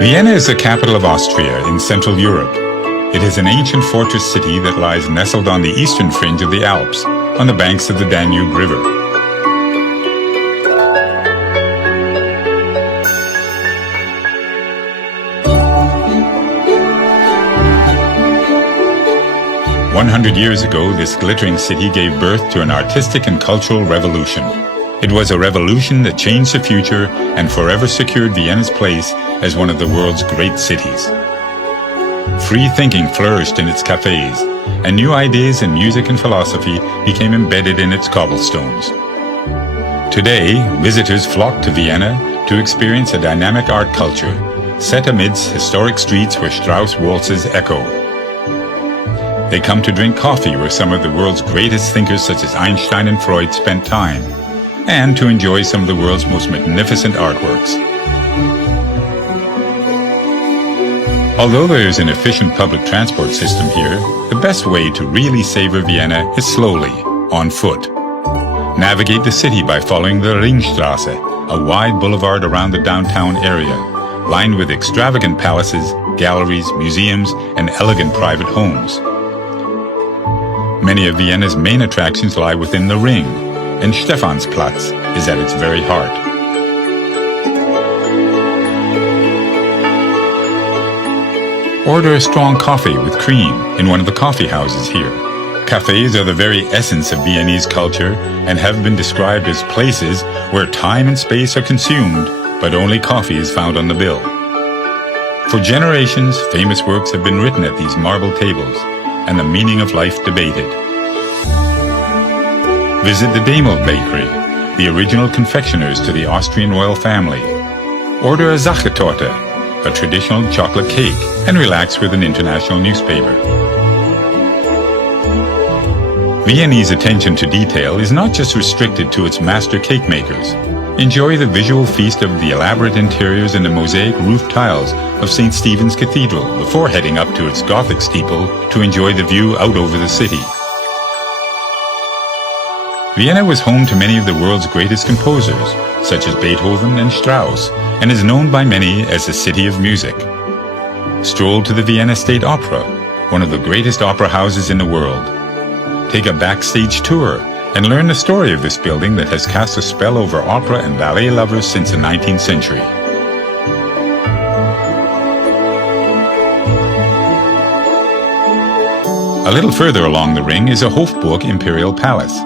Vienna is the capital of Austria in Central Europe. It is an ancient fortress city that lies nestled on the eastern fringe of the Alps, on the banks of the Danube River. "100 years ago, this glittering city gave birth to an artistic and cultural revolution. It was a revolution that changed the future and forever secured Vienna's place as one of the world's great cities. Free thinking flourished in its cafes, and new ideas in music and philosophy became embedded in its cobblestones. Today, visitors flock to Vienna to experience a dynamic art culture, set amidst historic streets where Strauss waltzes echo. They come to drink coffee where some of the world's greatest thinkers such as Einstein and Freud spent time, and to enjoy some of the world's most magnificent artworks. Although there is an efficient public transport system here, the best way to really savor Vienna is slowly, on foot. Navigate the city by following the Ringstraße, a wide boulevard around the downtown area, lined with extravagant palaces, galleries, museums, and elegant private homes. Many of Vienna's main attractions lie within the Ring, and Stephansplatz is at its very heart. Order a strong coffee with cream in one of the coffee houses here. Cafes are the very essence of Viennese culture and have been described as places where time and space are consumed, but only coffee is found on the bill. For generations, famous works have been written at these marble tables, and the meaning of life debated. Visit the Demel Bakery, the original confectioners to the Austrian royal family. Order a Sacher torte, a traditional chocolate cake, and relax with an international newspaper. Viennese attention to detail is not just restricted to its master cake makers. Enjoy the visual feast of the elaborate interiors and the mosaic roof tiles of St. Stephen's Cathedral before heading up to its Gothic steeple to enjoy the view out over the city. Vienna was home to many of the world's greatest composers, such as Beethoven and Strauss, and is known by many as the City of Music. Stroll to the Vienna State Opera, one of the greatest opera houses in the world. Take a backstage tour and learn the story of this building that has cast a spell over opera and ballet lovers since the 19th century. A little further along the Ring is a Hofburg Imperial Palace.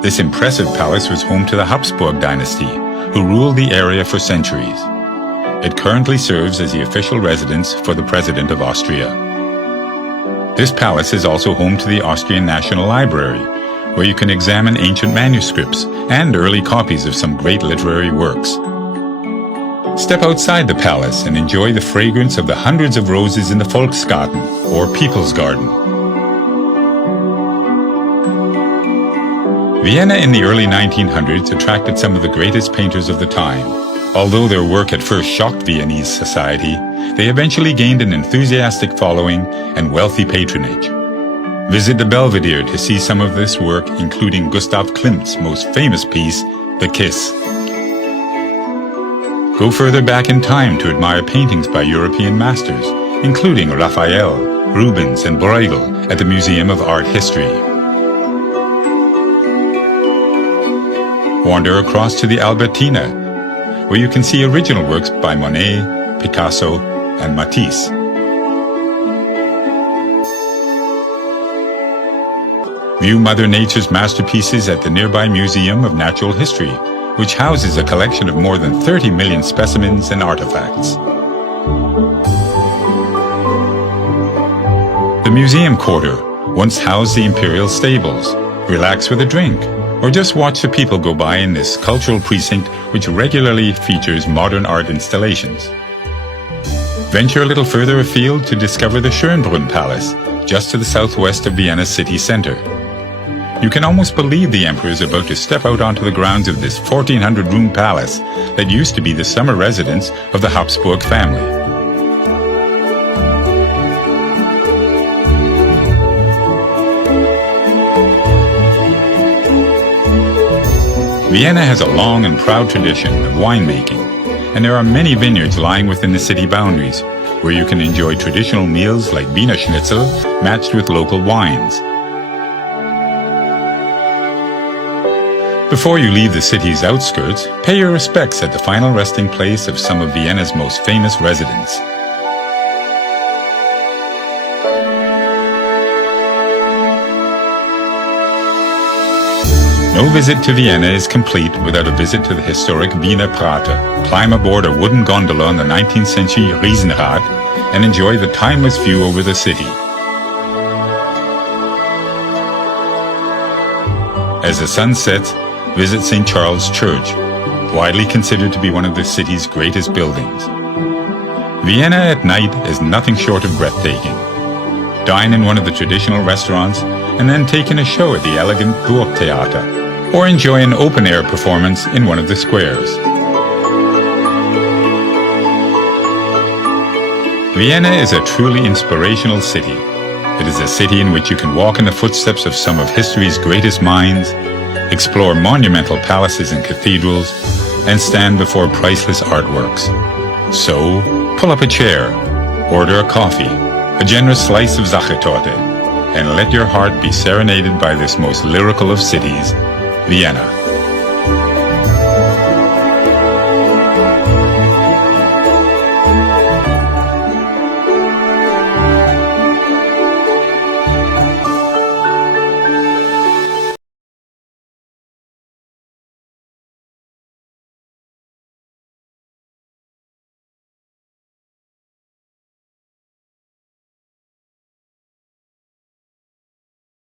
This impressive palace was home to the Habsburg dynasty, who ruled the area for centuries. It currently serves as the official residence for the President of Austria. This palace is also home to the Austrian National Library, where you can examine ancient manuscripts and early copies of some great literary works. Step outside the palace and enjoy the fragrance of the hundreds of roses in the Volksgarten, or People's Garden. Vienna in the early 1900s attracted some of the greatest painters of the time. Although their work at first shocked Viennese society, they eventually gained an enthusiastic following and wealthy patronage. Visit the Belvedere to see some of this work, including Gustav Klimt's most famous piece, The Kiss. Go further back in time to admire paintings by European masters, including Raphael, Rubens, and Bruegel at the Museum of Art History. Wander across to the Albertina, where you can see original works by Monet, Picasso, and Matisse. View Mother Nature's masterpieces at the nearby Museum of Natural History, which houses a collection of more than 30 million specimens and artifacts. The Museum Quarter once housed the Imperial Stables. Relax with a drink, or just watch the people go by in this cultural precinct which regularly features modern art installations. Venture a little further afield to discover the Schönbrunn Palace, just to the southwest of Vienna's city center. You can almost believe the emperor is about to step out onto the grounds of this 1,400-room palace that used to be the summer residence of the Habsburg family. Vienna has a long and proud tradition of winemaking, and there are many vineyards lying within the city boundaries, where you can enjoy traditional meals like Wiener Schnitzel matched with local wines. Before you leave the city's outskirts, pay your respects at the final resting place of some of Vienna's most famous residents. No visit to Vienna is complete without a visit to the historic Wiener Prater. Climb aboard a wooden gondola on the 19th century Riesenrad and enjoy the timeless view over the city. As the sun sets, visit St. Charles Church, widely considered to be one of the city's greatest buildings. Vienna at night is nothing short of breathtaking. Dine in one of the traditional restaurants and then take in a show at the elegant Burgtheater, or enjoy an open-air performance in one of the squares. Vienna is a truly inspirational city. It is a city in which you can walk in the footsteps of some of history's greatest minds, explore monumental palaces and cathedrals, and stand before priceless artworks. So, pull up a chair, order a coffee, a generous slice of Sacher torte, and let your heart be serenaded by this most lyrical of cities, Vienna.